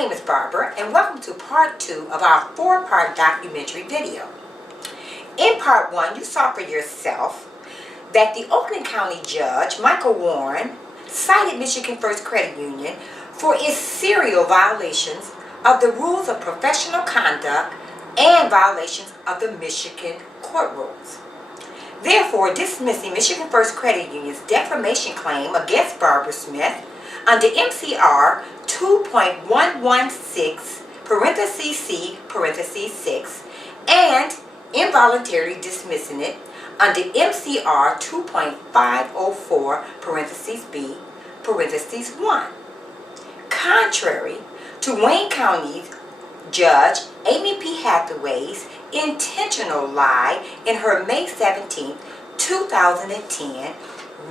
name is Barbara, and welcome to part 2 of our 4-part documentary video. In part 1, you saw for yourself that the Oakland County Judge, Michael Warren, cited Michigan First Credit Union for its serial violations of the rules of professional conduct and violations of the Michigan court rules. Therefore, dismissing Michigan First Credit Union's defamation claim against Barbara Smith under MCR 2.116 parentheses C parentheses 6 and involuntarily dismissing it under MCR 2.504 parentheses B parentheses 1. Contrary to Wayne County's Judge Amy P. Hathaway's intentional lie in her May 17, 2010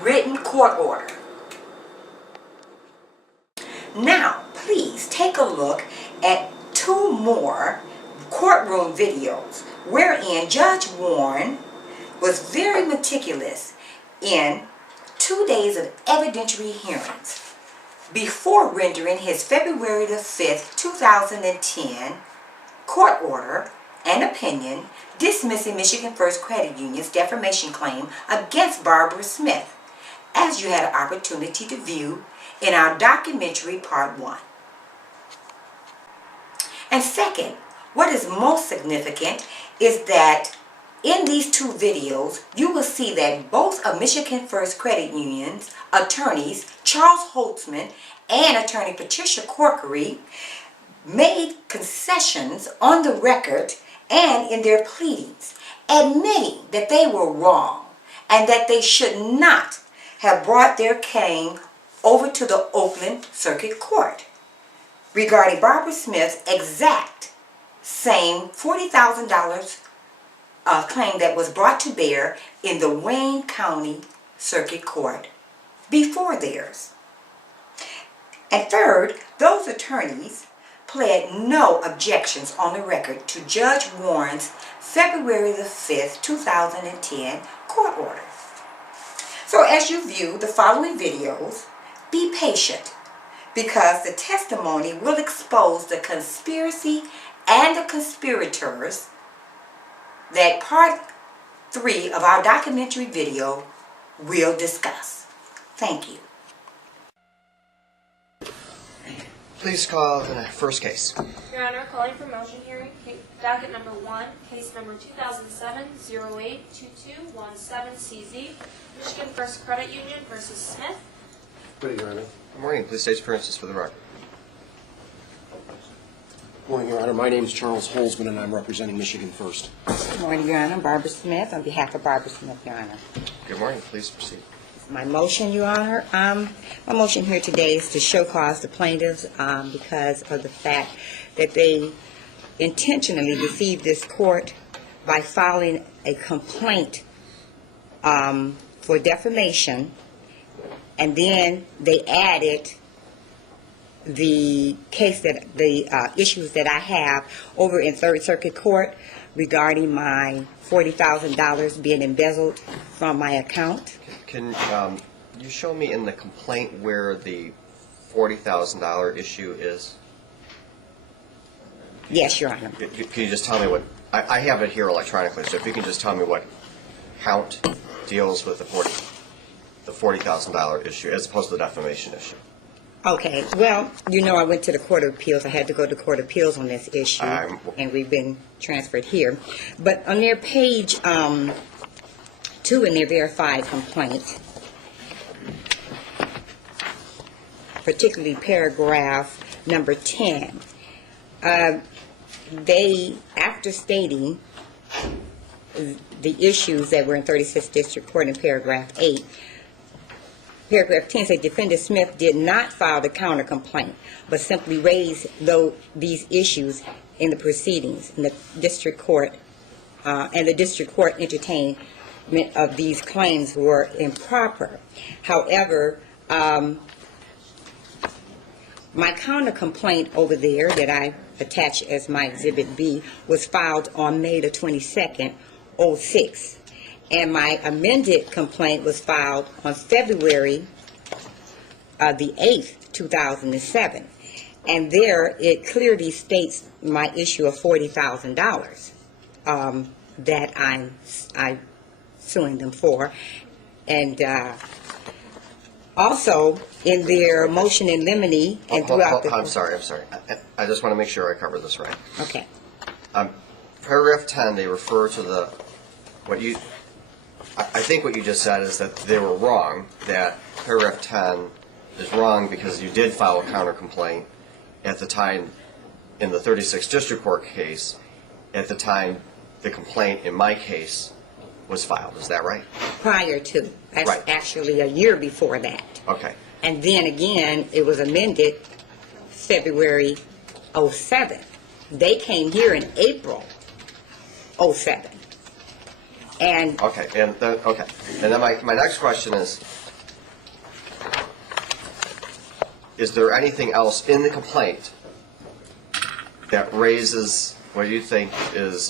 written court order. Now, please take a look at 2 more courtroom videos wherein Judge Warren was very meticulous in 2 days of evidentiary hearings before rendering his February the 5th, 2010 court order and opinion dismissing Michigan First Credit Union's defamation claim against Barbara Smith, as you had an opportunity to view in our documentary part 1. And second, what is most significant is that in these 2 videos, you will see that both of Michigan First Credit Union's attorneys, Charles Holtzman and attorney Patricia Corkery, made concessions on the record and in their pleadings, admitting that they were wrong and that they should not have brought their claim over to the Oakland Circuit Court regarding Barbara Smith's exact same $40,000 claim that was brought to bear in the Wayne County Circuit Court before theirs. And third, those attorneys pled no objections on the record to Judge Warren's February the 5th, 2010 court order. So as you view the following videos, be patient, because the testimony will expose the conspiracy and the conspirators that part 3 of our documentary video will discuss. Thank you. Please call the first case. Your Honor, calling for motion hearing, docket number 1, case number 2007-08-2217-CZ, Michigan First Credit Union v. Smith. Good morning, Your Honor. Good morning. Please state your appearances for the record. Good morning, Your Honor. My name is Charles Holtzman, and I'm representing Michigan First. Good morning, Your Honor. Barbara Smith on behalf of Barbara Smith, Your Honor. Good morning. Please proceed. My motion, Your Honor, my motion here today is to show cause the plaintiffs because of the fact that they intentionally deceived this court by filing a complaint for defamation, and then they added the case that the issues that I have over in Third Circuit Court regarding my $40,000 being embezzled from my account. Can you show me in the complaint where the $40,000 issue is? Yes, Your Honor. Can you just tell me what, I have it here electronically, so if you can just tell me what count deals with the $40,000 issue as opposed to the defamation issue. Okay, well, you know I went to the Court of Appeals. I had to go to the Court of Appeals on this issue, and we've been transferred here. But on their page 2 in their verified complaint, particularly paragraph number 10, they, after stating the issues that were in 36th District Court in paragraph 8, paragraph 10 says Defendant Smith did not file the counter complaint, but simply raised these issues in the proceedings in the district court, and the district court entertainment of these claims were improper. However, my counter complaint over there that I attached as my Exhibit B was filed on May the 22nd, 2006. And my amended complaint was filed on February the 8th, 2007. And there, it clearly states my issue of $40,000 that I'm suing them for. And also, in their motion in limine and throughout the... I'm sorry. I just want to make sure I cover this right. Okay. Paragraph 10, they refer to I think what you just said is that they were wrong, that paragraph 10 is wrong because you did file a counter complaint at the time in the 36th District Court case, at the time the complaint in my case was filed. Is that right? Prior to. That's Right. actually a year before that. Okay. And then again, it was amended February 07. They came here in April 07. And Okay. And then my next question is there anything else in the complaint that raises what you think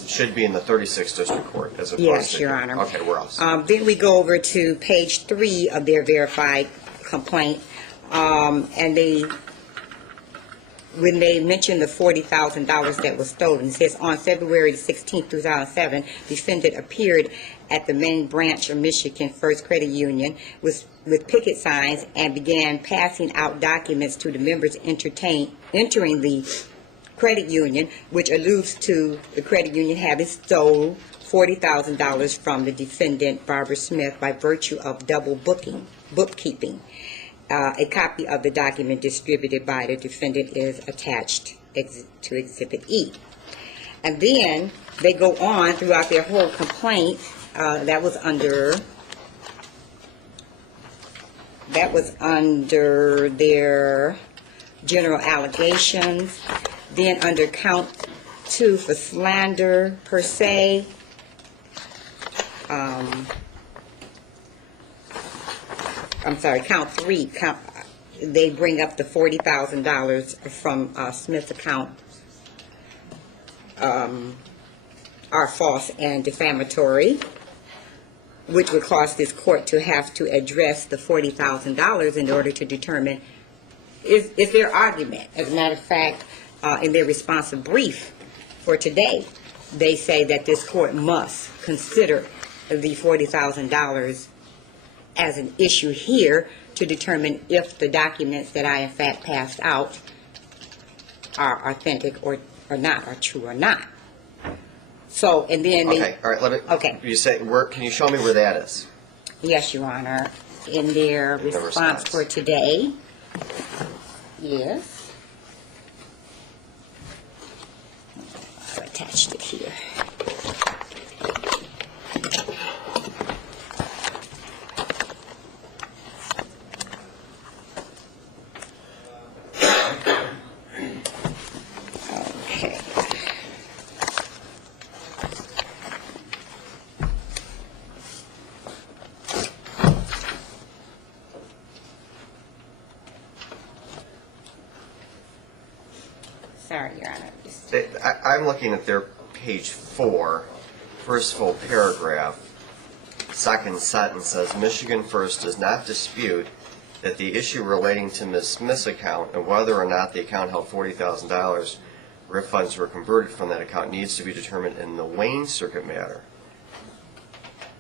should be in the 36th District Court as opposed yes, to... Your Honor. Okay, where else? Then we go over to page 3 of their verified complaint, and when they mention the $40,000 that was stolen, it says on February 16, 2007, defendant appeared at the main branch of Michigan First Credit Union with picket signs and began passing out documents to the members entering the credit union, which alludes to the credit union having stole $40,000 from the defendant, Barbara Smith, by virtue of double bookkeeping. A copy of the document distributed by the defendant is attached to Exhibit E. And then they go on throughout their whole complaint. That was under their general allegations. Then under count 2 for slander per se. I'm sorry, count 3. They bring up the $40,000 from Smith's account are false and defamatory, which would cause this court to have to address the $40,000 in order to determine is their argument. As a matter of fact, in their responsive brief for today, they say that this court must consider the $40,000 as an issue here to determine if the documents that I in fact passed out are authentic or not, are true or not. So, and then Okay, all right, okay. You say, can you show me where that is? Yes, Your Honor. In their response for today. Yes. I attached it here. Okay. Sorry, Your Honor. I'm looking at their page 4, first full paragraph. Second sentence says, Michigan First does not dispute that the issue relating to Ms. Smith's account and whether or not the account held $40,000 RIF funds were converted from that account needs to be determined in the Wayne Circuit matter.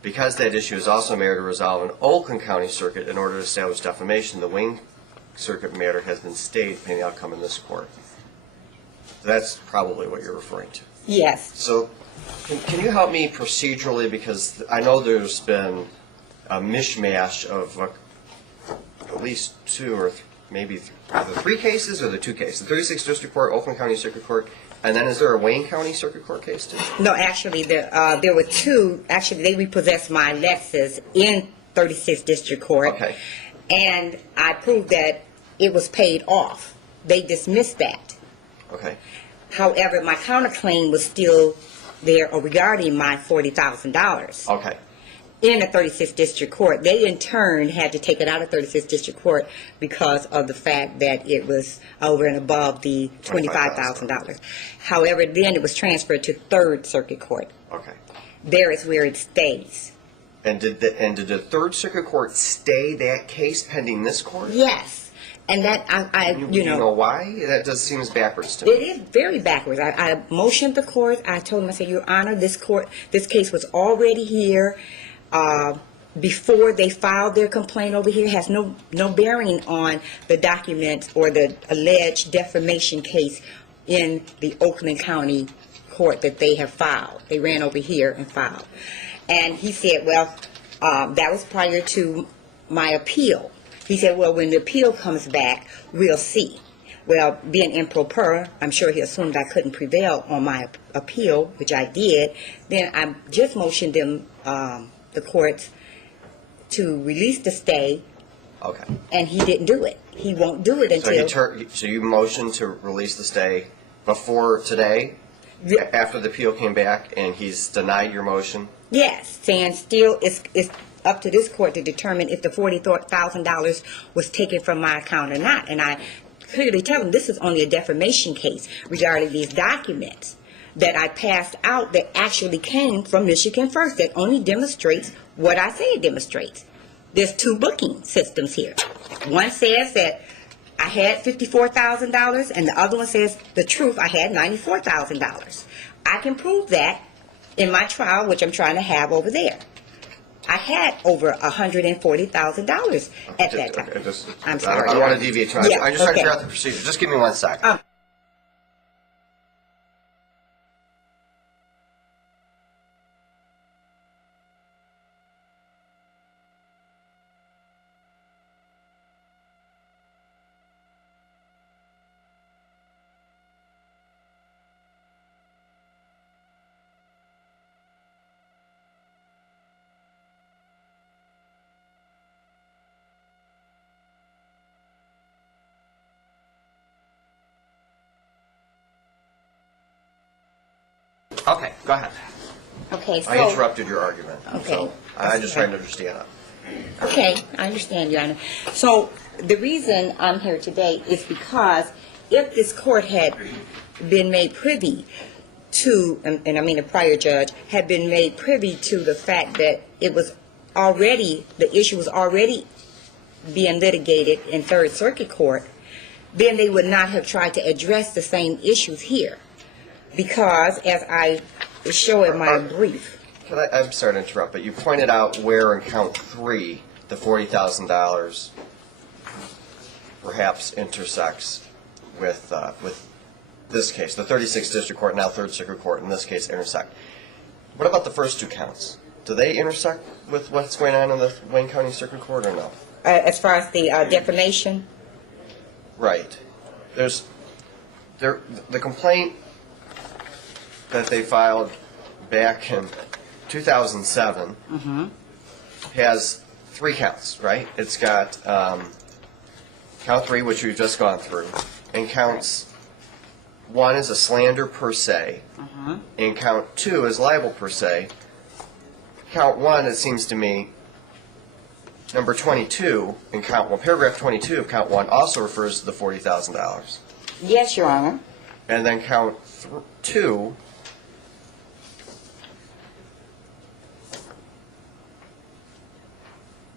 Because that issue is also a matter to resolve in Oakland County Circuit in order to establish defamation, the Wayne Circuit matter has been stayed pending outcome in this court. That's probably what you're referring to. Yes. So can you help me procedurally, because I know there's been a mishmash of at least 2 or maybe the 3 cases or the 2 cases, the 36th District Court, Oakland County Circuit Court, and then is there a Wayne County Circuit Court case too? No, actually, there were 2. Actually, they repossessed my Lexus in 36th District Court. Okay. And I proved that it was paid off. They dismissed that. Okay. However, my counterclaim was still there regarding my $40,000. Okay. In the 36th District Court. They, in turn, had to take it out of 36th District Court because of the fact that it was over and above the $25,000. However, then it was transferred to 3rd Circuit Court. Okay. There is where it stays. And did the 3rd Circuit Court stay that case pending this court? Yes. And that, You know why? That just seems backwards to me. it is very backwards. I motioned the court. I told him, I said, Your Honor, this case was already here before they filed their complaint over here. It has no bearing on the documents or the alleged defamation case in the Oakland County court that they have filed. They ran over here and filed. And he said, well, that was prior to my appeal. He said, well, when the appeal comes back, we'll see. Well, being improper, I'm sure he assumed I couldn't prevail on my appeal, which I did. Then I just motioned them, the courts, to release the stay. Okay. And he didn't do it. He won't do it until... So you motioned to release the stay before today, after the appeal came back, and he's denied your motion? Yes, saying still it's up to this court to determine if the $40,000 was taken from my account or not. And I clearly tell him this is only a defamation case regarding these documents that I passed out that actually came from Michigan First, that only demonstrates what I say it demonstrates. There's two booking systems here. One says that I had $54,000, and the other one says the truth, I had $94,000. I can prove that in my trial, which I'm trying to have over there. I had over $140,000 at that time. I'm sorry. I don't want to deviate too much. Yeah, I'm just trying to okay. figure out the procedure. Just give me 1 sec. Okay, go ahead. Okay, so... I interrupted your argument. Okay. So I'm just trying to understand it. Okay, I understand, Your Honor. So the reason I'm here today is because if this court had been made privy to, and I mean the prior judge, had been made privy to the fact that it was already, the issue was already being litigated in Third Circuit Court, then they would not have tried to address the same issues here. Because, as I show in my brief... I'm sorry to interrupt, but you pointed out where in count 3 the $40,000 perhaps intersects with this case. The 36th District Court, now 3rd Circuit Court, in this case, intersect. What about the first two counts? Do they intersect with what's going on in the Wayne County Circuit Court or no? As far as the defamation? Right. The complaint that they filed back in 2007 has 3 counts, right? It's got count 3, which we've just gone through, and counts 1 is a slander per se, and count 2 is libel per se. Count 1, it seems to me, number 22 in count 1, paragraph 22 of count 1 also refers to the $40,000. Yes, Your Honor. And then count 2,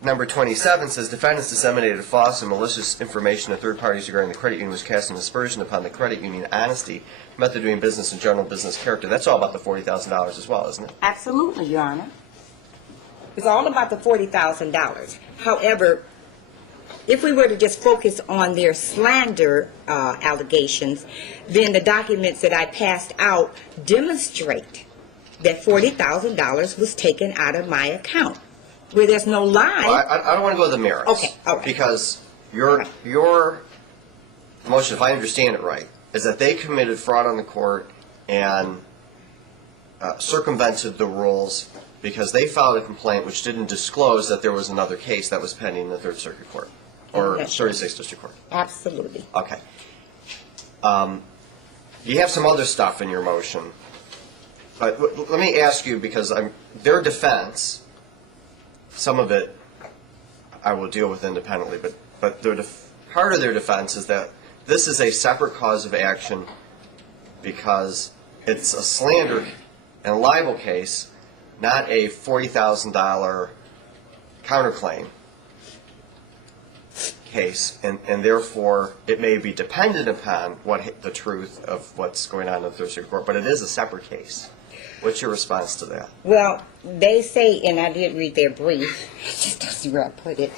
number 27 says defendants disseminated false and malicious information to third parties regarding the credit union was casting aspersion upon the credit union honesty, method of doing business, and general business character. That's all about the $40,000 as well, isn't it? Absolutely, Your Honor. It's all about the $40,000. However, if we were to just focus on their slander allegations, then the documents that I passed out demonstrate that $40,000 was taken out of my account, where there's no lie. Well, I don't want to go to the merits. Okay, all right. Because your motion, if I understand it right, is that they committed fraud on the court and circumvented the rules because they filed a complaint which didn't disclose that there was another case that was pending in the Third Circuit Court or 36th District Court. Absolutely. Okay. You have some other stuff in your motion, but let me ask you, because their defense, some of it I will deal with independently, but part of their defense is that this is a separate cause of action because it's a slander and libel case, not a $40,000 counterclaim. case, and therefore it may be dependent upon the truth of what's going on in the Third Circuit Court, but it is a separate case. What's your response to that? Well, they say, and I did read their brief, just to see where I put it,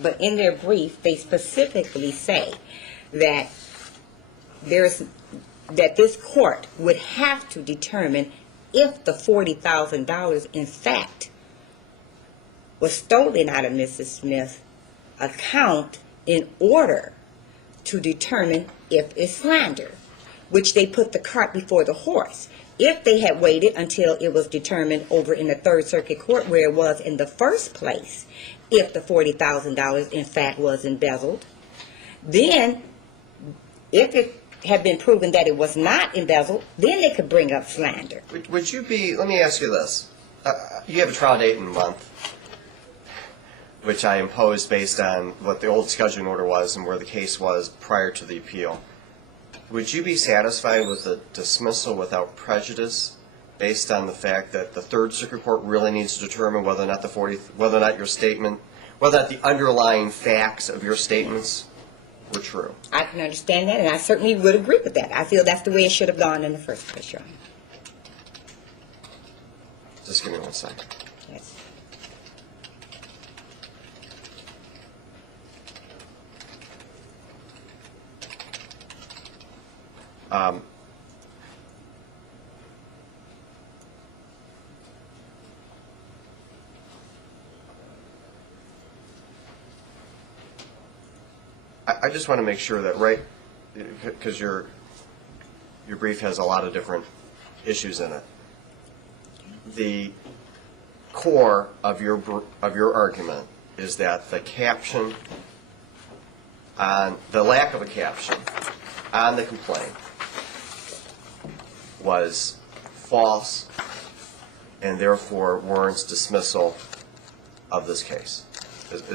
but in their brief, they specifically say that this court would have to determine if the $40,000 in fact was stolen out of Mrs. Smith's account in order to determine if it's slander, which they put the cart before the horse. If they had waited until it was determined over in the Third Circuit Court where it was in the first place, if the $40,000 in fact was embezzled, then if it had been proven that it was not embezzled, then they could bring up slander. Would you be, let me ask you this. You have a trial date in a month, which I imposed based on what the old scheduling order was and where the case was prior to the appeal. Would you be satisfied with a dismissal without prejudice based on the fact that the Third Circuit Court really needs to determine whether or not your statement, whether or not the underlying facts of your statements were true? I can understand that, and I certainly would agree with that. I feel that's the way it should have gone in the first place, Your Honor. Just give me 1 second. Yes. I just want to make sure that, right, because your brief has a lot of different issues in it. The core of your argument is that the caption on the lack of a caption on the complaint was false and therefore warrants dismissal of this case. If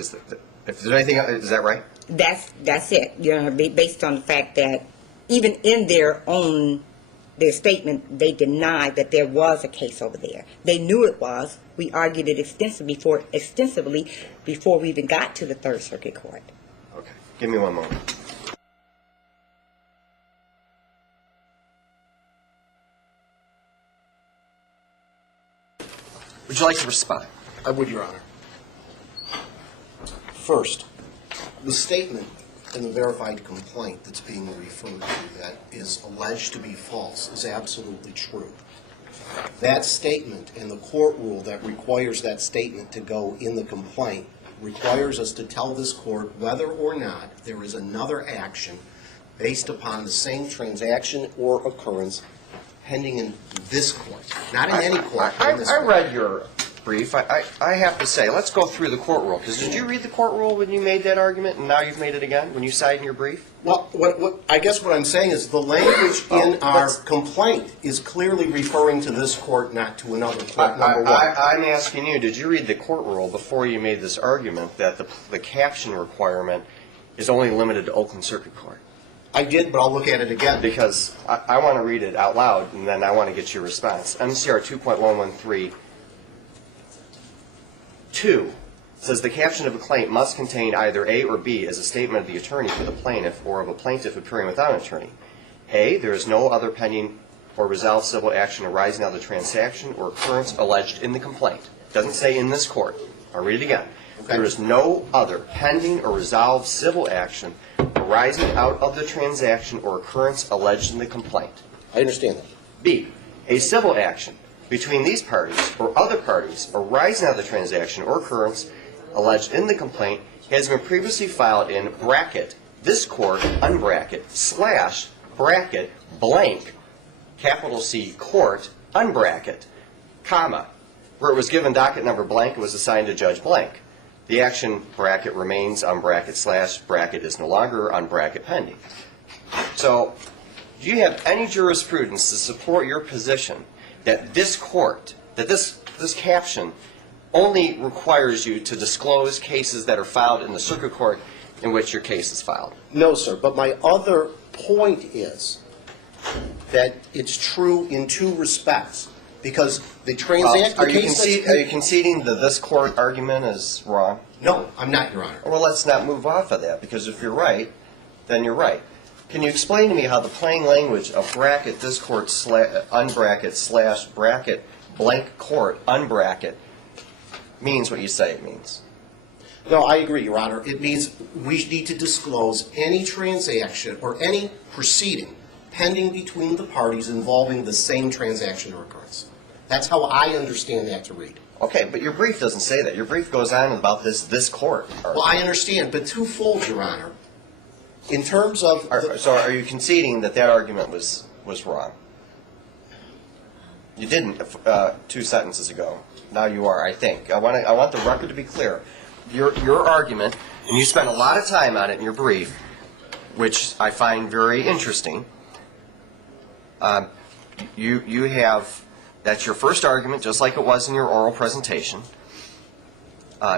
there's anything, is that right? That's it. You know, based on the fact that even in their statement, they denied that there was a case over there. They knew it was. We argued it extensively before we even got to the Third Circuit Court. Okay. Give me 1 moment. Would you like to respond? I would, Your Honor. First, the statement in the verified complaint that's being referred to that is alleged to be false is absolutely true. That statement and the court rule that requires that statement to go in the complaint requires us to tell this court whether or not there is another action based upon the same transaction or occurrence pending in this court, not in any court. I read your brief. I have to say, let's go through the court rule. Because did you read the court rule when you made that argument, and now you've made it again when you cite in your brief? Well, I guess what I'm saying is the language in our complaint is clearly referring to this court, not to another court, number one. I'm asking you, did you read the court rule before you made this argument that the caption requirement is only limited to Oakland Circuit Court? I did, but I'll look at it again. Because I want to read it out loud, and then I want to get your response. MCR 2.113 2 says the caption of a claim must contain either A or B as a statement of the attorney for the plaintiff or of a plaintiff appearing without an attorney. A, there is no other pending or resolved civil action arising out of the transaction or occurrence alleged in the complaint. It doesn't say in this court. I'll read it again. Okay. There is no other pending or resolved civil action arising out of the transaction or occurrence alleged in the complaint. I understand that. B, a civil action between these parties or other parties arising out of the transaction or occurrence alleged in the complaint has been previously filed in bracket, this court, unbracket, slash, bracket, blank, capital C, court, unbracket, comma, where it was given docket number blank, it was assigned to Judge blank. The action bracket remains unbracket slash bracket is no longer unbracket pending. So, do you have any jurisprudence to support your position that this court, that this caption only requires you to disclose cases that are filed in the circuit court in which your case is filed? No, sir. But my other point is that it's true in two respects. because the transaction... Are you conceding that this court argument is wrong? No, I'm not, Your Honor. Well, let's not move off of that, because if you're right, then you're right. Can you explain to me how the plain language of bracket this court unbracket slash bracket blank court unbracket means what you say it means? No, I agree, Your Honor. It means we need to disclose any transaction or any proceeding pending between the parties involving the same transaction or occurrence. That's how I understand that to read. Okay, but your brief doesn't say that. Your brief goes on about this court. Well, I understand, but twofold, Your Honor. In terms of... So are you conceding that that argument was wrong? You didn't 2 sentences ago. Now you are, I think. I want the record to be clear. Your argument, and you spent a lot of time on it in your brief, which I find very interesting. You have, that's your first argument, just like it was in your oral presentation.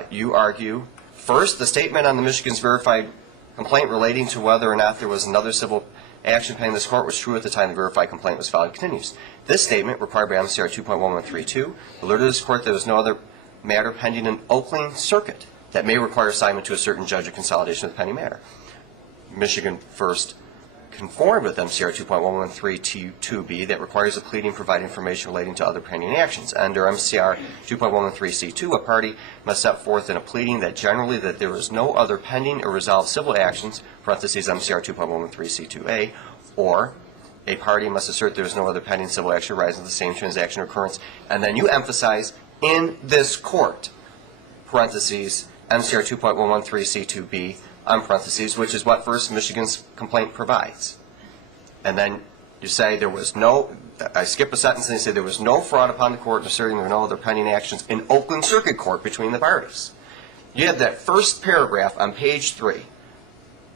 You argue, first, the statement on the Michigan's verified complaint relating to whether or not there was another civil action pending this court was true at the time the verified complaint was filed continues. This statement, required by MCR 2.1132, alerted this court there was no other matter pending in Oakland Circuit that may require assignment to a certain judge or consolidation of the pending matter. Michigan first conformed with MCR 2.1132B that requires a pleading provide information relating to other pending actions. Under MCR 2.113C2, a party must set forth in a pleading that generally that there is no other pending or resolved civil actions, parentheses MCR 2.113C2A, or a party must assert there is no other pending civil action arising from the same transaction or occurrence. And then you emphasize, in this court, parentheses MCR 2.113C2B, parentheses, which is what First Michigan's complaint provides. And then you say there was no, I skip a sentence and you say there was no fraud upon the court asserting there were no other pending actions in Oakland Circuit Court between the parties. You have that first paragraph on page 3.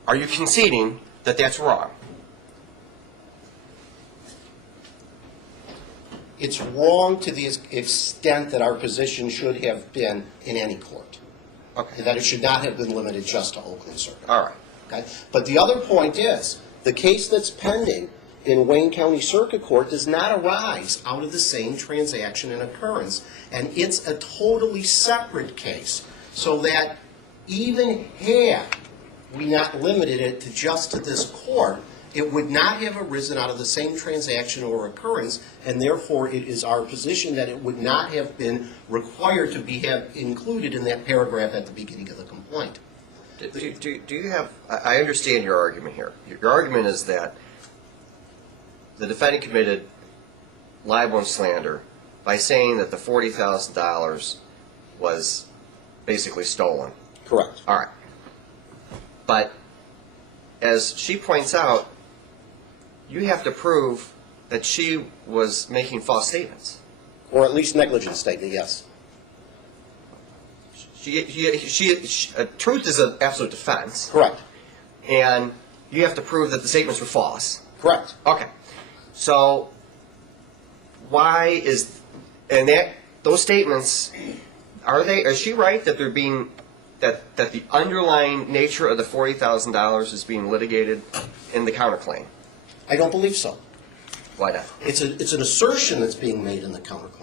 Are you conceding that that's wrong? It's wrong to the extent that our position should have been in any court. Okay. That it should not have been limited just to Oakland Circuit. All right. Okay? But the other point is, the case that's pending in Wayne County Circuit Court does not arise out of the same transaction and occurrence, and it's a totally separate case, so that even had we not limited it to just to this court, it would not have arisen out of the same transaction or occurrence, and therefore it is our position that it would not have been required to be included in that paragraph at the beginning of the complaint. Do you have, I understand your argument here. Your argument is that the defendant committed libel and slander by saying that the $40,000 was basically stolen. Correct. All right. But as she points out, you have to prove that she was making false statements. Or at least negligent statement, yes. Truth is an absolute defense. Correct. And you have to prove that the statements were false. Correct. Okay. So why is, and that, those statements, is she right that they're being, that the underlying nature of the $40,000 is being litigated in the counterclaim? I don't believe so. Why not? It's an assertion that's being made in the counterclaim.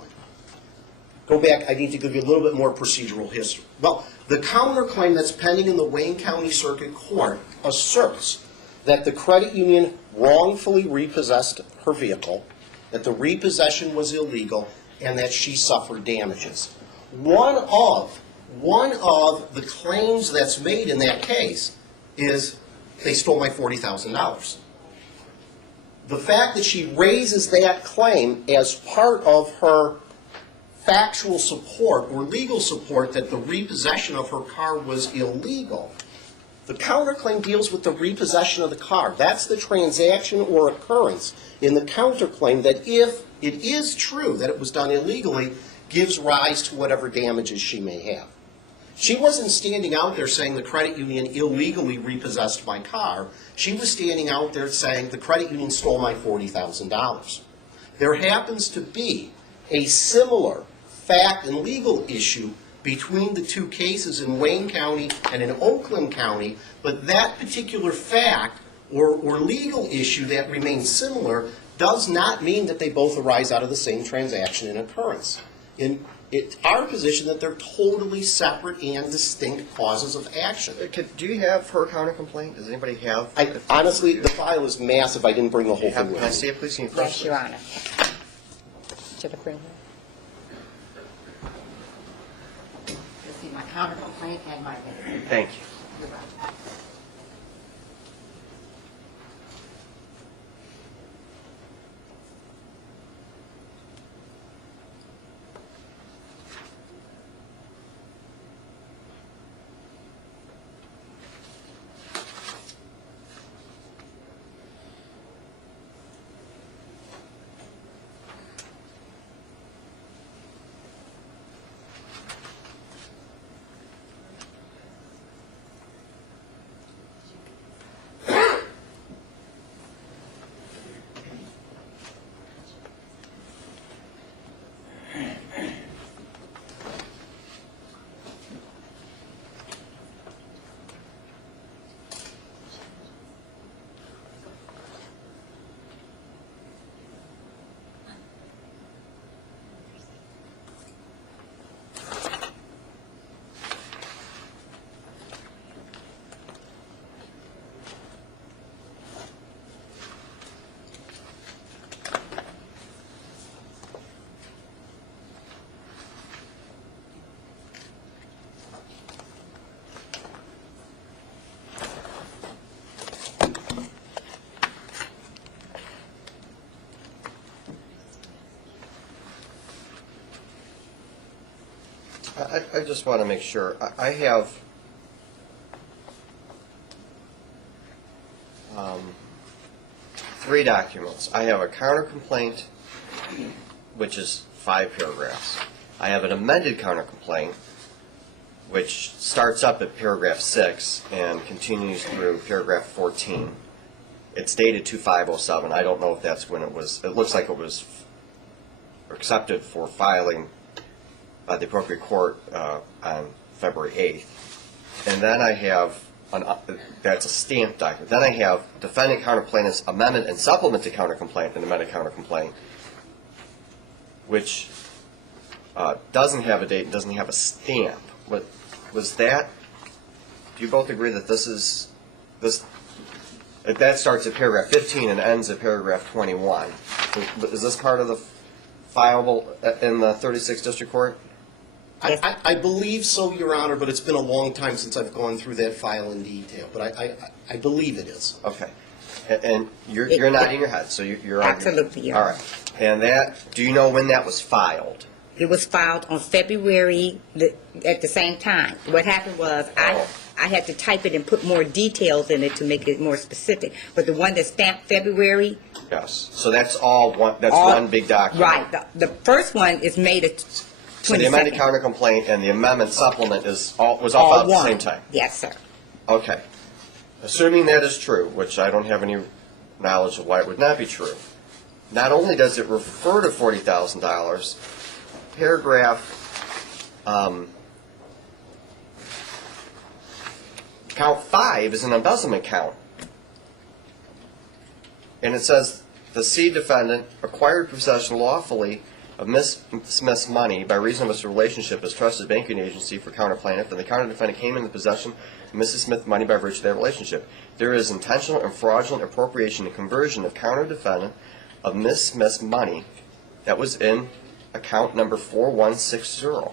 Go back, I need to give you a little bit more procedural history. Well, the counterclaim that's pending in the Wayne County Circuit Court asserts that the credit union wrongfully repossessed her vehicle, that the repossession was illegal, and that she suffered damages. One of the claims that's made in that case is they stole my $40,000. The fact that she raises that claim as part of her factual support or legal support that the repossession of her car was illegal, the counterclaim deals with the repossession of the car. That's the transaction or occurrence in the counterclaim that, if it is true that it was done illegally, gives rise to whatever damages she may have. She wasn't standing out there saying the credit union illegally repossessed my car. She was standing out there saying the credit union stole my $40,000. There happens to be a similar fact and legal issue between the two cases in Wayne County and in Oakland County, but that particular fact or legal issue that remains similar does not mean that they both arise out of the same transaction and occurrence. It's our position that they're totally separate and distinct causes of action. Do you have her counter-complaint? Does anybody have? Honestly, the file is massive. I didn't bring the whole thing with Can I me. see it, please? Can you Yes, first? Your Honor. Should I bring her? Let's see, my counter complaint and my. Thank you. You're welcome. I just want to make sure. I have three documents. I have a counter-complaint, which is 5 paragraphs. I have an amended counter-complaint, which starts up at paragraph 6 and continues through paragraph 14. It's dated 2507. I don't know if that's when it was. It looks like it was accepted for filing by the appropriate court on February 8th. And then I have, that's a stamped document. Then I have defendant counterplaintiff's amendment and supplement to countercomplaint and amended countercomplaint, which doesn't have a date and doesn't have a stamp. What was that? Do you both agree that this is, that starts at paragraph 15 and ends at paragraph 21? Is this part of the fileable in the 36th District Court? I believe so, Your Honor, but it's been a long time since I've gone through that file in detail. But I believe it is. Okay. And you're nodding your head, so you're arguing. Absolutely, Your All Honor. right. And that, do you know when that was filed? It was filed on February at the same time. What happened was I had to type it and put more details in it to make it more specific. But the one that stamped February. Yes. So that's all one. That's one big document. Right. The first one is made at 22nd. So the amended countercomplaint and the amendment supplement was all filed at the same time. Yes, sir. Okay. Assuming that is true, which I don't have any knowledge of why it would not be true. Not only does it refer to $40,000, paragraph count 5 is an embezzlement count. And it says the C defendant acquired possession lawfully of Ms. Smith's money by reason of its relationship as trusted banking agency for counterplaintiff, and the counter-defendant came into possession of Mrs. Smith's money by virtue of that relationship. There is intentional and fraudulent appropriation and conversion of counter-defendant of Ms. Smith's money that was in account number 4160,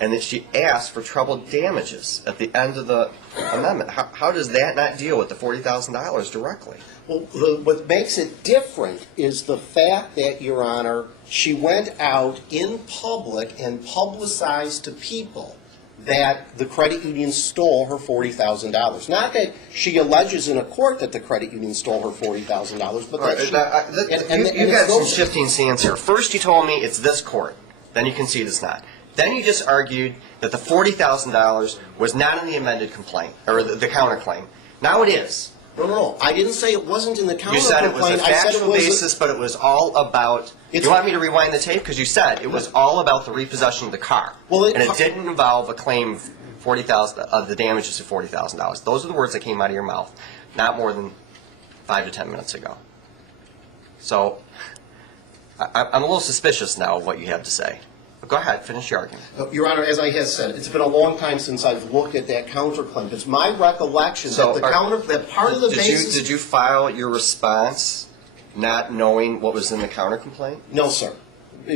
and that she asked for treble damages at the end of the amendment. How does that not deal with the $40,000 directly? Well, what makes it different is the fact that, Your Honor, she went out in public and publicized to people that the credit union stole her $40,000. Not that she alleges in a court that the credit union stole her $40,000, but that she... You got some shifting sands here. First you told me it's this court. Then you concede it's not. Then you just argued that the $40,000 was not in the amended complaint, or the counterclaim. Now it is. No. I didn't say it wasn't in the counterclaim. You said it was a factual basis, but it was all about... You want me to rewind the tape? Because you said it was all about the repossession of the car. Well, and it didn't involve a claim of the damages of $40,000. Those are the words that came out of your mouth, not more than 5 to 10 minutes ago. So I'm a little suspicious now of what you have to say. But go ahead, finish your argument. Your Honor, as I have said, it's been a long time since I've looked at that counterclaim. It's my recollection that part of the basis... Did you file your response not knowing what was in the counterclaim? No, sir.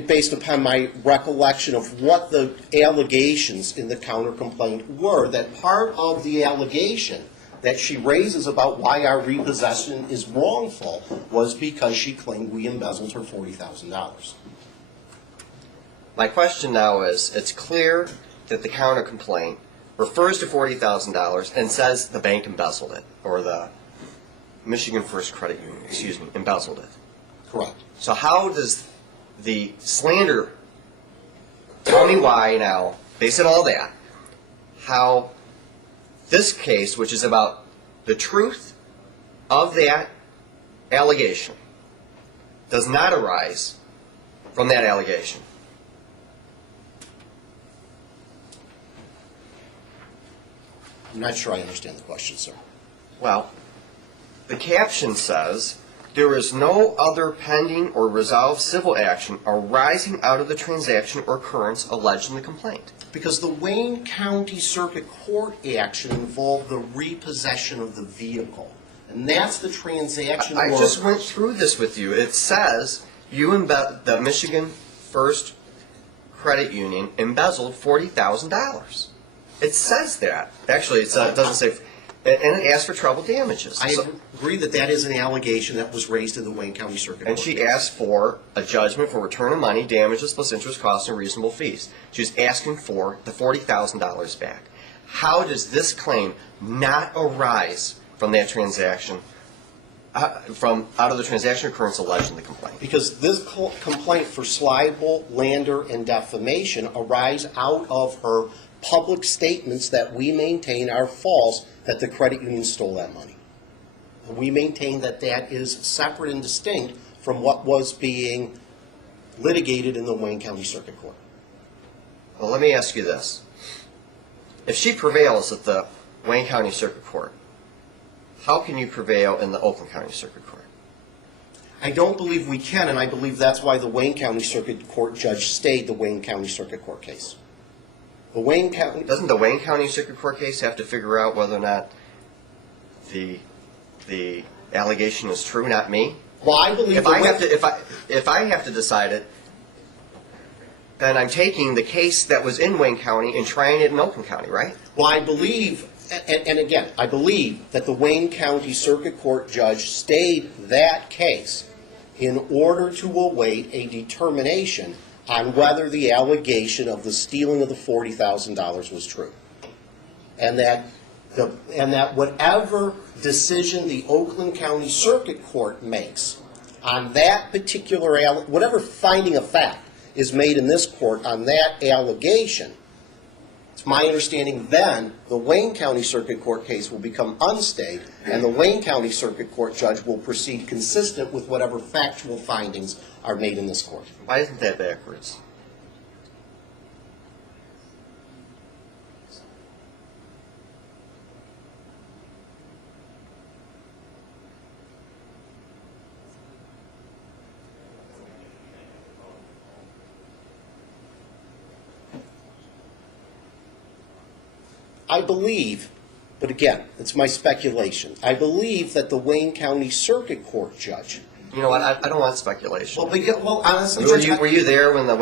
Based upon my recollection of what the allegations in the countercomplaint were, that part of the allegation that she raises about why our repossession is wrongful was because she claimed we embezzled her $40,000. My question now is, it's clear that the countercomplaint refers to $40,000 and says the bank embezzled it, or the Michigan First Credit Union, embezzled it. Correct. So how does the slander, tell me why now, based on all that, how this case, which is about the truth of that allegation, does not arise from that allegation? I'm not sure I understand the question, sir. Well, the caption says, there is no other pending or resolved civil action arising out of the transaction or occurrence alleged in the complaint. Because the Wayne County Circuit Court action involved the repossession of the vehicle. And that's the transaction. I just went through this with you. It says the Michigan First Credit Union embezzled $40,000. It says that. Actually, it doesn't say, and it asks for treble damages. I agree that that is an allegation that was raised in the Wayne County Circuit Court. And she asked for a judgment for return of money, damages plus interest, costs, and reasonable fees. She's asking for the $40,000 back. How does this claim not arise from that transaction, out of the transaction occurrence alleged in the complaint? Because this complaint for libel, slander, and defamation arise out of her public statements that we maintain are false, that the credit union stole that money. And we maintain that that is separate and distinct from what was being litigated in the Wayne County Circuit Court. Well, let me ask you this. If she prevails at the Wayne County Circuit Court, how can you prevail in the Oakland County Circuit Court? I don't believe we can, and I believe that's why the Wayne County Circuit Court judge stayed the Wayne County Circuit Court case. Doesn't the Wayne County Circuit Court case have to figure out whether or not the allegation is true, not me? Well, I believe if I have to decide it, then I'm taking the case that was in Wayne County and trying it in Oakland County, right? Well, I believe, and again, I believe that the Wayne County Circuit Court judge stayed that case in order to await a determination on whether the allegation of the stealing of the $40,000 was true. And that whatever decision the Oakland County Circuit Court makes on that particular, whatever finding of fact is made in this court on that allegation, it's my understanding then the Wayne County Circuit Court case will become unstayed and the Wayne County Circuit Court judge will proceed consistent with whatever factual findings are made in this court. Why isn't that backwards? I believe, but again, it's my speculation, I believe that the Wayne County Circuit Court judge... You know what? I don't want speculation. Well, honestly, were you there when the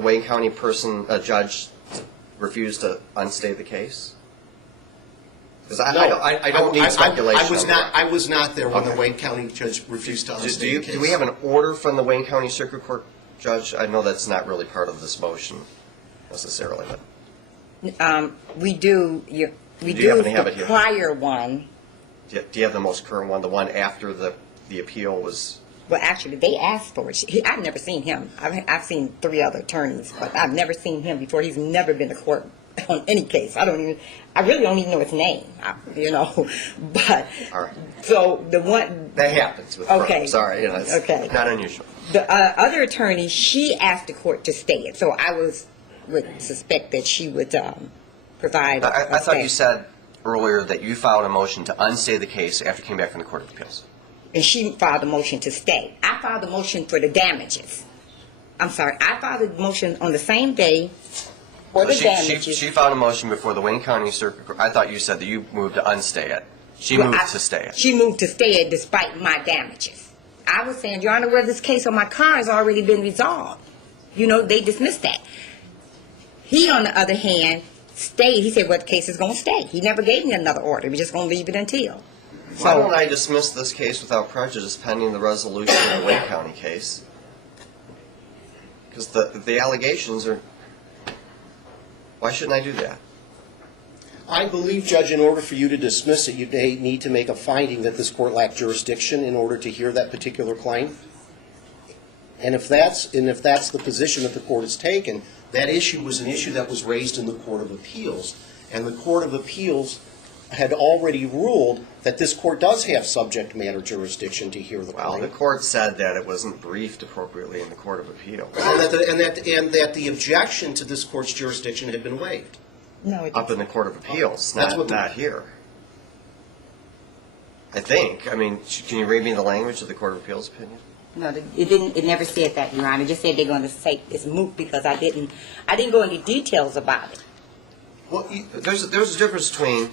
Wayne County judge refused to unstay the case? Because I don't need speculation. I was not there when the Wayne County judge refused to unstay the case. Do we have an order from the Wayne County Circuit Court judge? I know that's not really part of this motion necessarily, but we do. We do you happen to have the it here? Prior one. Do you have the most current one, the one after the appeal was? Well, actually, they asked for it. I've never seen him. I've seen 3 other attorneys, but I've never seen him before. He's never been to court on any case. I really don't even know his name, But all right. So the one that happens with sorry, it's okay. Not unusual. The other attorney, she asked the court to stay it, so I would suspect that she would provide. I thought you said earlier that you filed a motion to unstay the case after you came back from the Court of Appeals. and she filed a motion to stay. I filed a motion for the damages. I'm sorry, I filed a motion on the same day for the damages. She filed a motion before the Wayne County Circuit Court. I thought you said that you moved to unstay it. She moved to stay it. She moved to stay it despite my damages. I was saying, Your Honor, well, this case on my car has already been resolved. You know, they dismissed that. He, on the other hand, stayed. He said, well, the case is going to stay. He never gave me another order. We're just going to leave it until. Why don't I dismiss this case without prejudice pending the resolution of the Wayne County case? Because the allegations are... Why shouldn't I do that? I believe, Judge, in order for you to dismiss it, you need to make a finding that this court lacked jurisdiction in order to hear that particular claim. And if that's the position that the court has taken, that issue was an issue that was raised in the Court of Appeals. And the Court of Appeals had already ruled that this court does have subject matter jurisdiction to hear the claim. Well, the court said that it wasn't briefed appropriately in the Court of Appeals. And that the objection to this court's jurisdiction had been waived. No, it Up in the Court of Appeals, That's not here. I think. I mean, can you read me the language of the Court of Appeals opinion? No, it didn't. It never said that, Your Honor. It just said they're going to say it's moot because I didn't go into details about it. Well, there's a difference between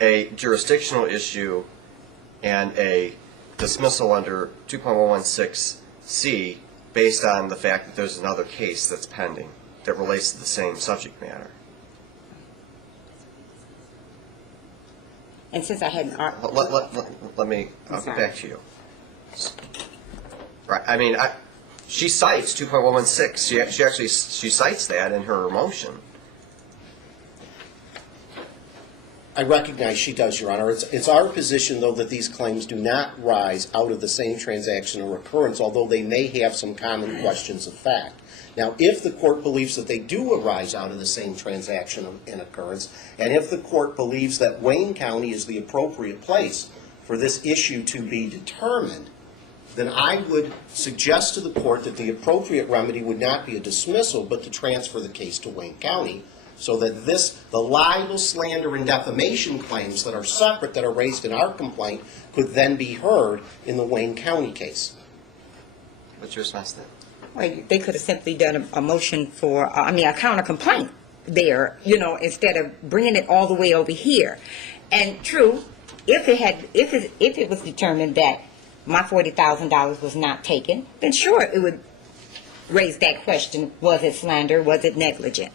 a jurisdictional issue and a dismissal under 2.116C based on the fact that there's another case that's pending that relates to the same subject matter. And since I hadn't... Let me... I'll get back to you. Right. I mean, she cites 2.116. She cites that in her motion. I recognize she does, Your Honor. It's our position, though, that these claims do not rise out of the same transaction or occurrence, although they may have some common questions of fact. Now, if the court believes that they do arise out of the same transaction and occurrence, and if the court believes that Wayne County is the appropriate place for this issue to be determined, then I would suggest to the court that the appropriate remedy would not be a dismissal, but to transfer the case to Wayne County, so that the libel, slander, and defamation claims that are separate, that are raised in our complaint, could then be heard in the Wayne County case. What's your response to that? Well, they could have simply done a motion for, a counter complaint there, instead of bringing it all the way over here. And true, if it was determined that my $40,000 was not taken, then sure, it would raise that question: was it slander? Was it negligent?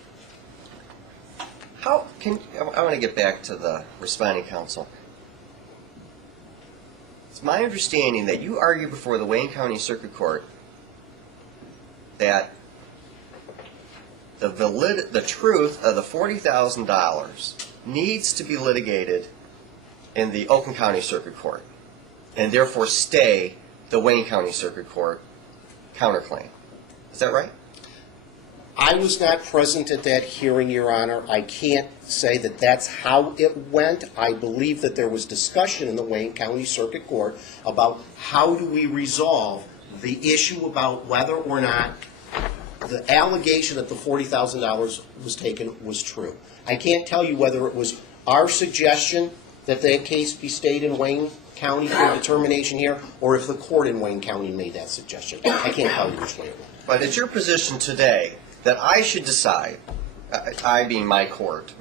I want to get back to the responding counsel. It's my understanding that you argue before the Wayne County Circuit Court that the truth of the $40,000 needs to be litigated in the Oakland County Circuit Court, and therefore stay the Wayne County Circuit Court counterclaim. Is that right? I was not present at that hearing, Your Honor. I can't say that that's how it went. I believe that there was discussion in the Wayne County Circuit Court about how do we resolve the issue about whether or not the allegation that the $40,000 was taken was true. I can't tell you whether it was our suggestion that that case be stayed in Wayne County for determination here, or if the court in Wayne County made that suggestion. I can't tell you which way it went. But it's your position today that I should decide, I being my court,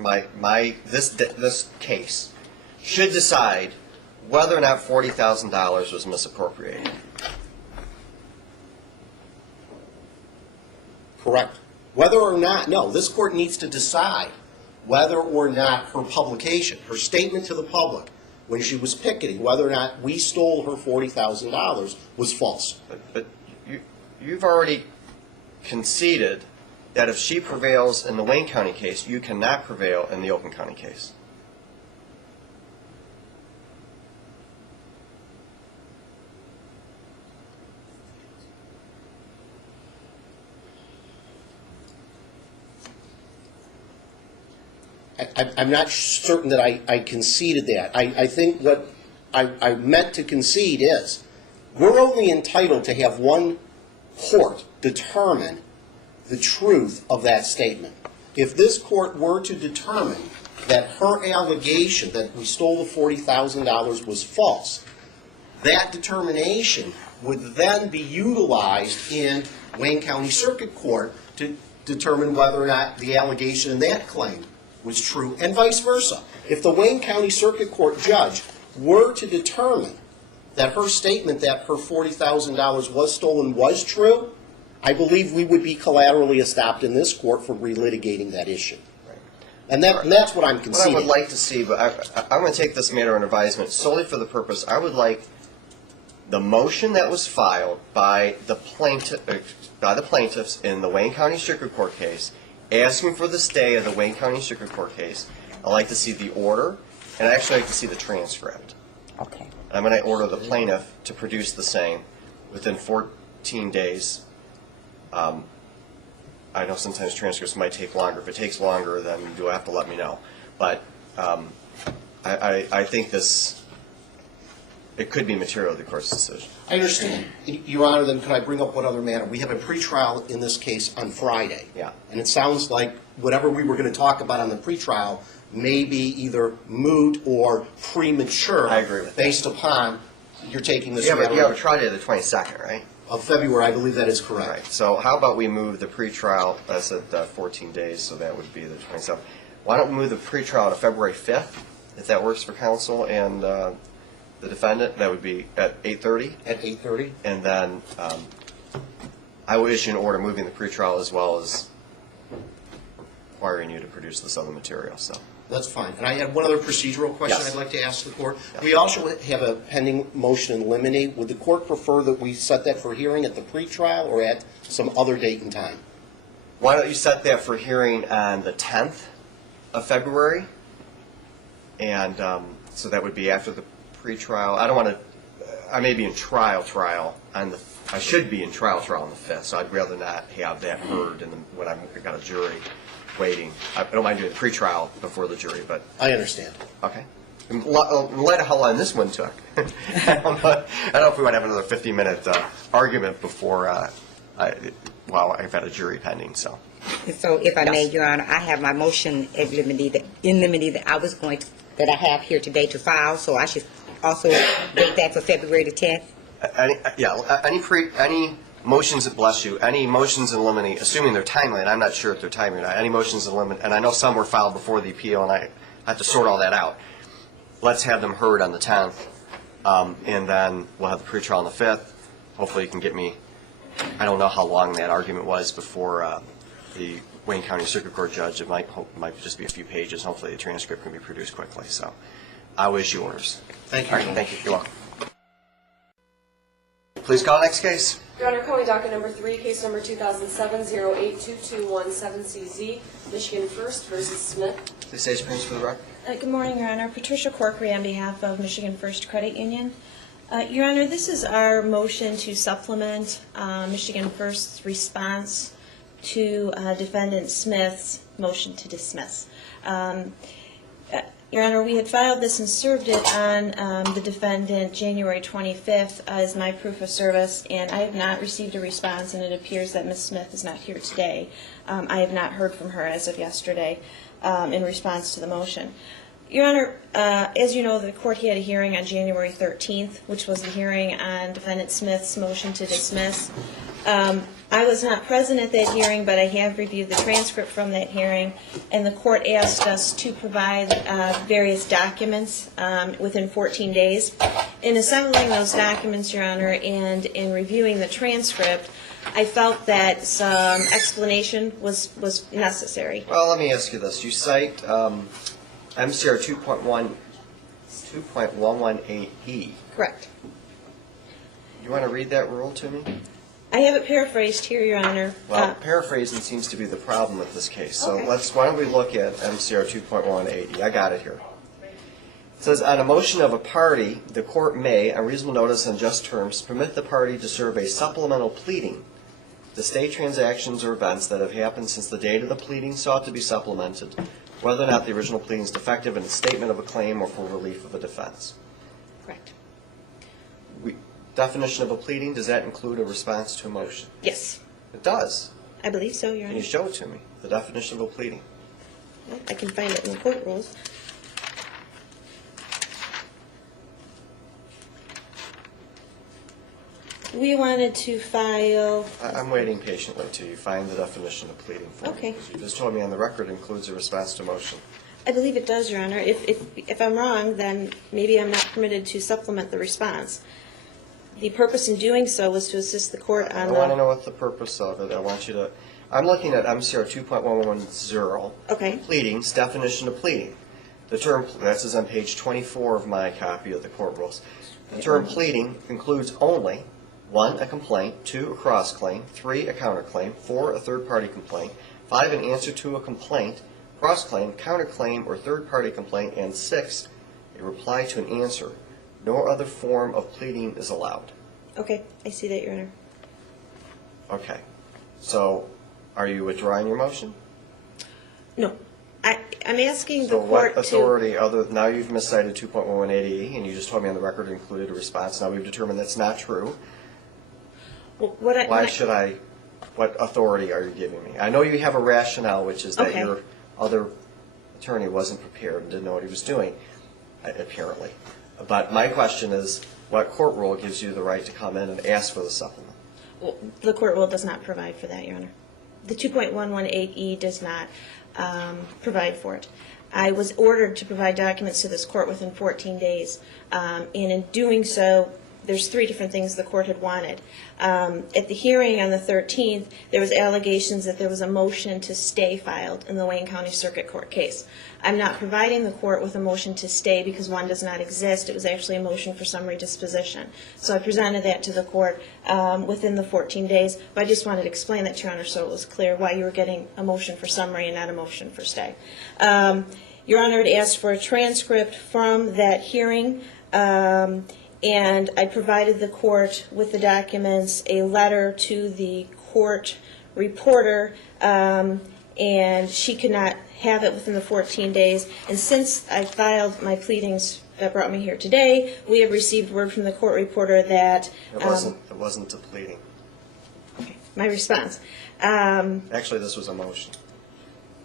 this case, should decide whether or not $40,000 was misappropriated. Correct. Whether or not, no, this court needs to decide whether or not her publication, her statement to the public when she was picketing, whether or not we stole her $40,000 was false. But you've already conceded that if she prevails in the Wayne County case, you cannot prevail in the Oakland County case. I'm not certain that I conceded that. I think what I meant to concede is we're only entitled to have one court determine the truth of that statement. If this court were to determine that her allegation that we stole the $40,000 was false, that determination would then be utilized in Wayne County Circuit Court to determine whether or not the allegation in that claim was true, and vice versa. If the Wayne County Circuit Court judge were to determine that her statement that her $40,000 was stolen was true, I believe we would be collaterally estopped in this court from relitigating that issue. And that's what I'm conceding. What I would like to see, but I'm going to take this matter under advisement solely for the purpose, I would like the motion that was filed by the plaintiffs in the Wayne County Circuit Court case, asking for the stay of the Wayne County Circuit Court case. I'd like to see the order, and I'd actually like to see the transcript. Okay. I'm going to order the plaintiff to produce the same within 14 days. I know sometimes transcripts might take longer. If it takes longer, then you'll have to let me know. But I think it could be material to the court's decision. I understand. Your Honor, then could I bring up one other matter? We have a pretrial in this case on Friday. Yeah. And it sounds like whatever we were going to talk about on the pretrial may be either moot or premature. I agree with that. Based upon you're taking this You matter have a trial date of the 22nd, right? of February. I believe that is correct. Right. So how about we move the pretrial, I said 14 days, so that would be the 27th. Why don't we move the pretrial to February 5th, if that works for counsel and the defendant? That would be at 8:30. At 8:30? And then I will issue an order moving the pretrial as well as requiring you to produce this other material. So That's fine. And I had one other procedural question Yes. I'd like to ask the court. Yes. We also have a pending motion in limine. Would the court prefer that we set that for hearing at the pretrial or at some other date and time? why don't you set that for hearing on the 10th of February? And so that would be after the pretrial. I don't want to. I may be in trial on the. I should be in trial on the 5th. So I'd rather not have that heard when I've got a jury waiting. I don't mind doing the pretrial before the jury, but I understand. okay. In light of how long this one took, I don't know if we want to have another 50-minute argument before I've had a jury pending. So if I Yes. may, Your Honor, I have my motion in limine that I was going to, that I have here today to file, so I should also make that for February the 10th. Any motions that bless you, any motions in limine, assuming they're timely, and I'm not sure if they're timely or not, any motions in limine, and I know some were filed before the appeal, and I have to sort all that out. Let's have them heard on the 10th, and then we'll have the pretrial on the 5th. Hopefully you can get me, I don't know how long that argument was before the Wayne County Circuit Court judge. It might just be a few pages. Hopefully the transcript can be produced quickly. So I'll issue orders. Thank you. All right, thank you. You're welcome. Please call the next case. Your Honor, calling docket number 3, case number 2007-082217CZ, Michigan First versus Smith. Please state your names for the record. Good morning, Your Honor. Patricia Corkery on behalf of Michigan First Credit Union. Your Honor, this is our motion to supplement Michigan First's response to Defendant Smith's motion to dismiss. Your Honor, we had filed this and served it on the defendant January 25th as my proof of service, and I have not received a response, and it appears that Ms. Smith is not here today. I have not heard from her as of yesterday in response to the motion. Your Honor, as you know, the court had a hearing on January 13th, which was the hearing on Defendant Smith's motion to dismiss. I was not present at that hearing, but I have reviewed the transcript from that hearing, and the court asked us to provide various documents within 14 days. In assembling those documents, Your Honor, and in reviewing the transcript, I felt that some explanation was necessary. Well, let me ask you this. You cite MCR 2.118E. Correct. You want to read that rule to me? I have it paraphrased here, Your Honor. Well, paraphrasing seems to be the problem with this case. So Okay. why don't we look at MCR 2.180? I got it here. It says, on a motion of a party, the court may, on reasonable notice and just terms, permit the party to serve a supplemental pleading to state transactions or events that have happened since the date of the pleading sought to be supplemented, whether or not the original pleading is defective in the statement of a claim or for relief of a defense. Correct. Definition of a pleading, does that include a response to a motion? Yes, It does. I believe so, Your Can you Honor. show it to me, the definition of a pleading? I can find it in the court rules. We wanted to file, I'm waiting patiently till you find the definition of pleading for me. Okay. Because you just told me on the record includes a response to motion. I believe it does, Your Honor. If I'm wrong, then maybe I'm not permitted to supplement the response. The purpose in doing so was to assist the court on I want to know what the purpose of it. I want you to, I'm looking at MCR 2.110. Okay. Pleadings, definition of pleading. The term, this is on page 24 of my copy of the court rules. The term pleading includes only 1, a complaint, 2, a cross-claim, 3, a counterclaim, 4, a third-party complaint, 5, an answer to a complaint, cross-claim, counterclaim, or third-party complaint, and 6, a reply to an answer. No other form of pleading is allowed. Okay, I see that, Your Honor. Okay. So, are you withdrawing your motion? No. I'm asking the So court what authority, other, now you've miscited 2.118E, and you just told me on the record it included a response. Now we've determined that's not true. What authority are you giving me? I know you have a rationale, which is that Okay. your other attorney wasn't prepared and didn't know what he was doing, apparently. But my question is, what court rule gives you the right to come in and ask for the supplement? Well, the court rule does not provide for that, Your Honor. The 2.118E does not provide for it. I was ordered to provide documents to this court within 14 days, and in doing so, there's 3 different things the court had wanted. At the hearing on the 13th, there was allegations that there was a motion to stay filed in the Wayne County Circuit Court case. I'm not providing the court with a motion to stay because one does not exist. It was actually a motion for summary disposition. So I presented that to the court within the 14 days, but I just wanted to explain that to Your Honor so it was clear why you were getting a motion for summary and not a motion for stay. Your Honor had asked for a transcript from that hearing, and I provided the court with the documents, a letter to the court reporter, and she could not have it within the 14 days. And since I filed my pleadings that brought me here today, we have received word from the court reporter that... It wasn't a pleading. Okay, my response. Actually, this was a motion.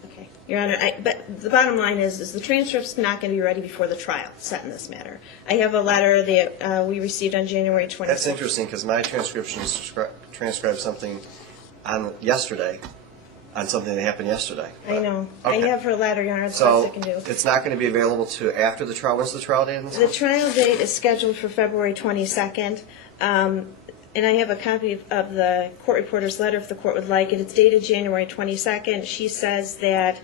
Okay, Your Honor, but the bottom line is the transcript's not going to be ready before the trial set in this matter. I have a letter that we received on January 26th. That's interesting because my transcription transcribed something on yesterday, on something that happened yesterday. I know. Okay. I have her letter, Your Honor. That's the So best I can do. it's not going to be available to after the trial. When's the trial date? The trial date is scheduled for February 22nd, and I have a copy of the court reporter's letter if the court would like it. It's dated January 22nd. She says that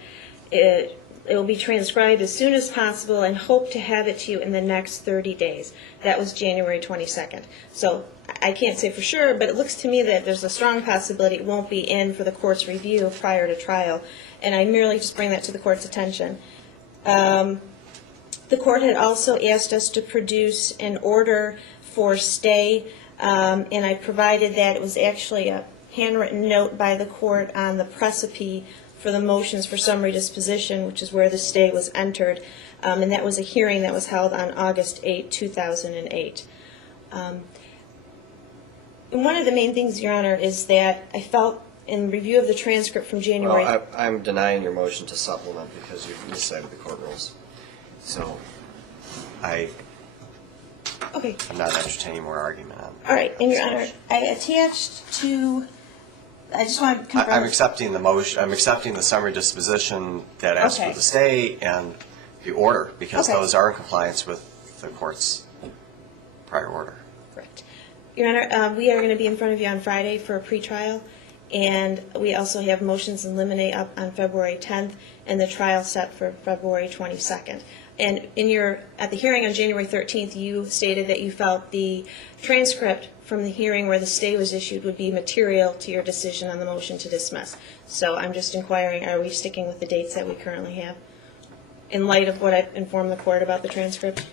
it will be transcribed as soon as possible and hope to have it to you in the next 30 days. That was January 22nd. So I can't say for sure, but it looks to me that there's a strong possibility it won't be in for the court's review prior to trial, and I merely just bring that to the court's attention. The court had also asked us to produce an order for stay, and I provided that. It was actually a handwritten note by the court on the precipice for the motions for summary disposition, which is where the stay was entered, and that was a hearing that was held on August 8, 2008. And one of the main things, Your Honor, is that I felt in review of the transcript from January... Well, I'm denying your motion to supplement because you've miscited the court rules. So I'm not entertaining more argument on that. All right, and Your Honor, I attached to... I just want to confirm... I'm accepting the motion. I'm accepting the summary disposition that asks for the stay and the order because those are in compliance with the court's prior order. Correct. Your Honor, we are going to be in front of you on Friday for a pretrial, and we also have motions in limine up on February 10th and the trial set for February 22nd. And at the hearing on January 13th, you stated that you felt the transcript from the hearing where the stay was issued would be material to your decision on the motion to dismiss. So I'm just inquiring, are we sticking with the dates that we currently have in light of what I've informed the court about the transcript?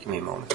Give me a moment.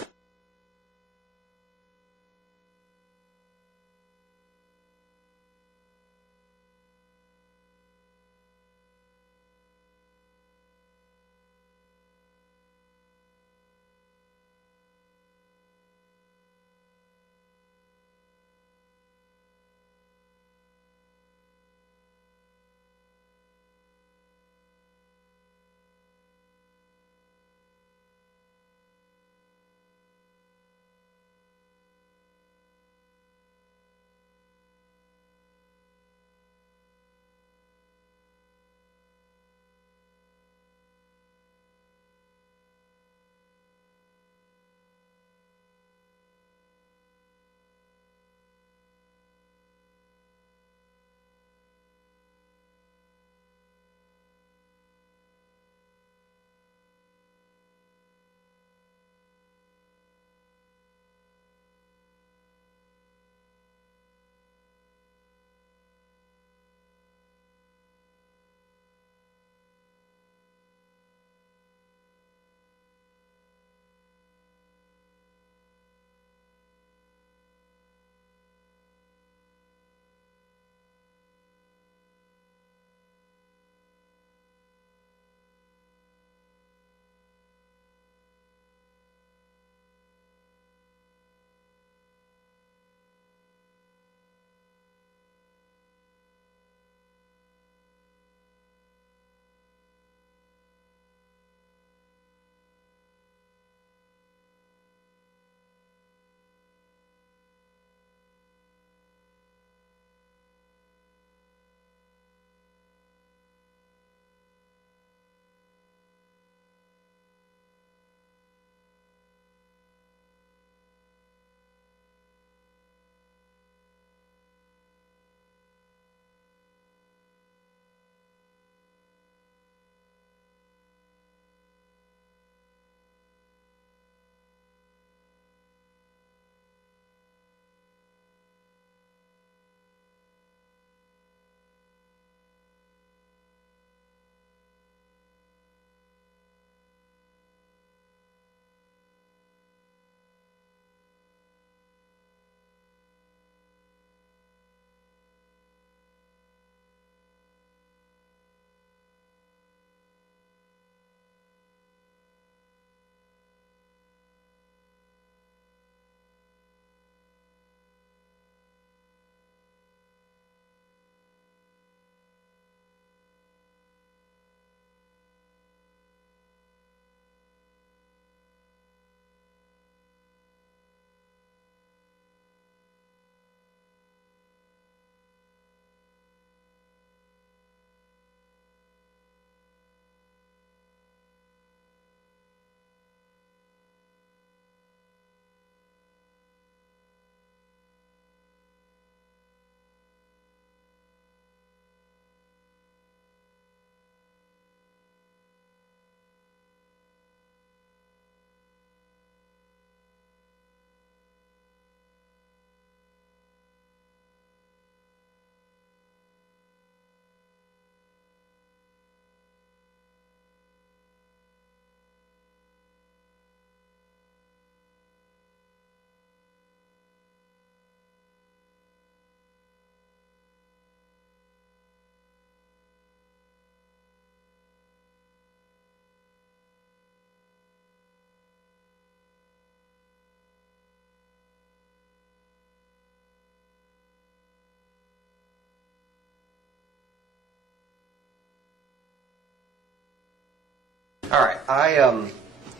All right,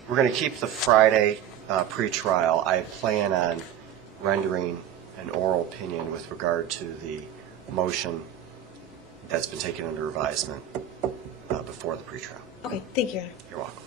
we're going to keep the Friday pretrial. I plan on rendering an oral opinion with regard to the motion that's been taken under advisement before the pretrial. Okay, thank you, Your Honor. You're welcome.